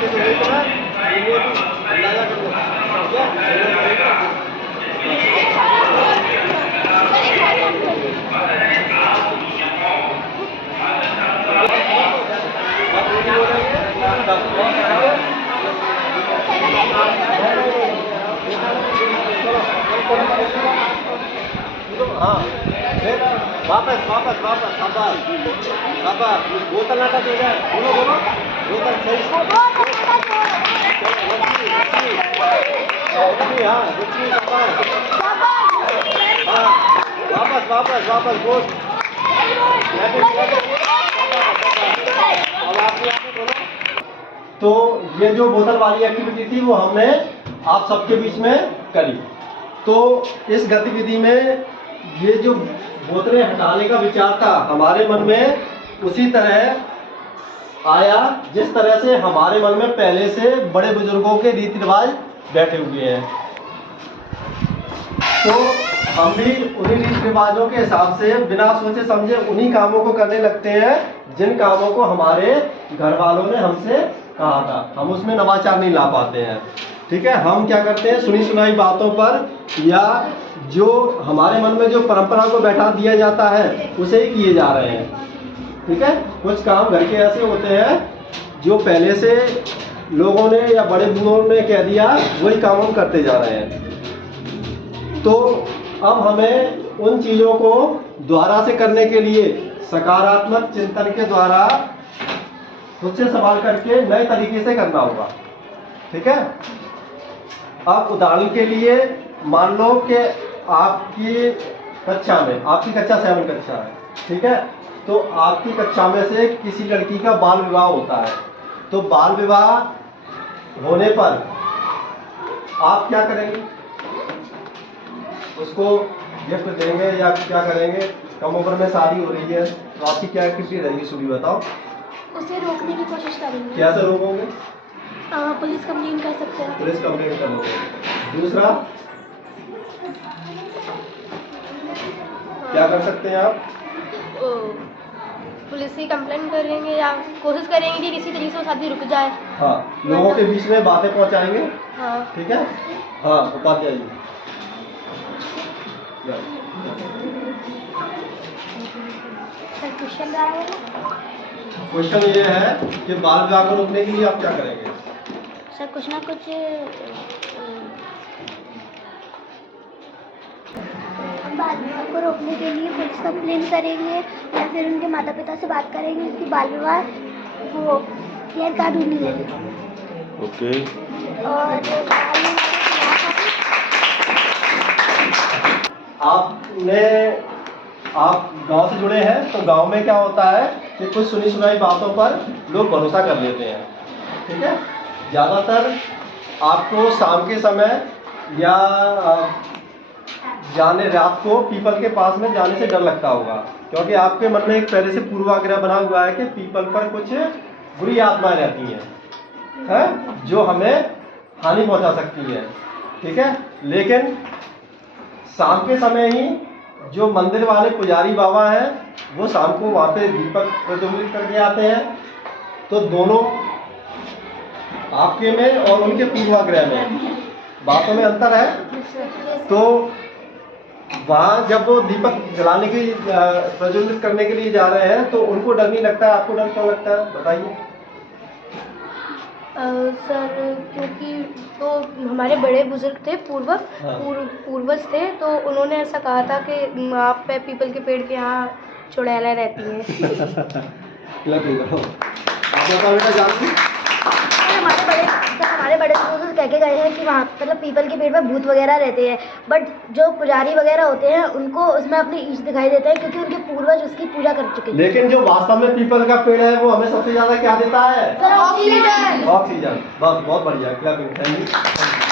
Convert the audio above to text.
Practice हो गई तो ना ये भी अंदाजा कर लो हाँ वापस वापस वापस शाबाश शाबाश बोतल ना टच हो जाए बोलो बोलो बोतल सही हाँ शाबाश हाँ वापस वापस वापस बोल अब आप बोलो। तो ये जो बोतल वाली एक्टिविटी थी वो हमने आप सबके बीच में करी। तो इस गतिविधि में ये जो बोतलें हटाने का विचार था हमारे मन में उसी तरह आया जिस तरह से हमारे मन में पहले से बड़े बुजुर्गों के रीति रिवाज बैठे हुए हैं। तो हम भी उन्हीं रीति रिवाजों के हिसाब से बिना सोचे समझे उन्हीं कामों को करने लगते हैं जिन कामों को हमारे घर वालों ने हमसे कहा था। हम उसमें नवाचार नहीं ला पाते हैं। ठीक है, हम क्या करते हैं सुनी सुनाई बातों पर या जो हमारे मन में जो परंपरा को बैठा दिया जाता है उसे ही किए जा रहे हैं। ठीक है, कुछ काम घर के ऐसे होते हैं जो पहले से लोगों ने या बड़े बुजुर्गों ने कह दिया वही काम हम करते जा रहे हैं। तो अब हमें उन चीज़ों को दोबारा से करने के लिए सकारात्मक चिंतन के द्वारा खुद से सवाल करके नए तरीके से करना होगा। ठीक है, अब उदाहरण के लिए मान लो कि आपकी कक्षा में आपकी कक्षा 7 कक्षा है। ठीक है, तो आपकी कक्षा में से किसी लड़की का बाल विवाह होता है। तो बाल विवाह होने पर आप क्या करेंगे? उसको गिफ्ट देंगे या क्या करेंगे? कम उम्र में शादी हो रही है तो आपकी क्या एक्टिविटी रहेगी सुबह बताओ। उसे रोकने की कोशिश करेंगे। कैसे रोकोगे? पुलिस कंप्लेंट कर सकते हैं। पुलिस कंप्लेंट करोगे। दूसरा क्या कर सकते हैं आप? पुलिस की कंप्लेंट करेंगे या कोशिश करेंगे कि किसी तरीके से वो शादी रुक जाए। हाँ, लोगों के बीच में बातें पहुंचाएंगे। हाँ ठीक है, हाँ उपाध्याय जी। क्वेश्चन ये है कि बाल विवाह को रोकने के लिए आप क्या करेंगे? सर कुछ ना कुछ बाल विवाह को रोकने के लिए पुलिस कंप्लेन करेंगे या फिर उनके माता पिता से बात करेंगे कि बाल विवाह वो गैर कानूनी है। ओके। और आप गांव से जुड़े हैं तो गांव में क्या होता है कि कुछ सुनी सुनाई बातों पर लोग भरोसा कर लेते हैं। ठीक है, ज़्यादातर आपको शाम के समय या जाने रात को पीपल के पास में जाने से डर लगता होगा क्योंकि आपके मन में एक पहले से पूर्वाग्रह बना हुआ है कि पीपल पर कुछ बुरी आत्माएं रहती हैं जो हमें हानि पहुंचा सकती है। ठीक है, लेकिन शाम के समय ही जो मंदिर वाले पुजारी बाबा हैं वो शाम को वहाँ पे दीपक प्रज्वलित करके आते हैं। तो दोनों आपके में और उनके पूर्वाग्रह में बातों में अंतर है। तो वहाँ जब वो दीपक जलाने की प्रज्वलित करने के लिए जा रहे हैं तो उनको डर नहीं लगता है। आपको डर क्यों लगता है बताइए? सर क्योंकि तो हमारे बड़े बुजुर्ग थे पूर्वज थे तो उन्होंने ऐसा कहा था कि आप पे पीपल के पेड़ के यहाँ चुड़ैलें रहती हैं। हमारे बड़े बुजुर्ग कह के गए हैं कि वहाँ मतलब पीपल के पेड़ में भूत वगैरह रहते हैं। बट जो पुजारी वगैरह होते हैं उनको उसमें अपनी ईश दिखाई देता है क्योंकि उनके पूर्वज उसकी पूजा कर चुके हैं। लेकिन जो वास्तव में पीपल का पेड़ है वो हमें सबसे ज्यादा क्या देता है? ऑक्सीजन। ऑक्सीजन। बस बहुत बढ़िया, थैंक यू।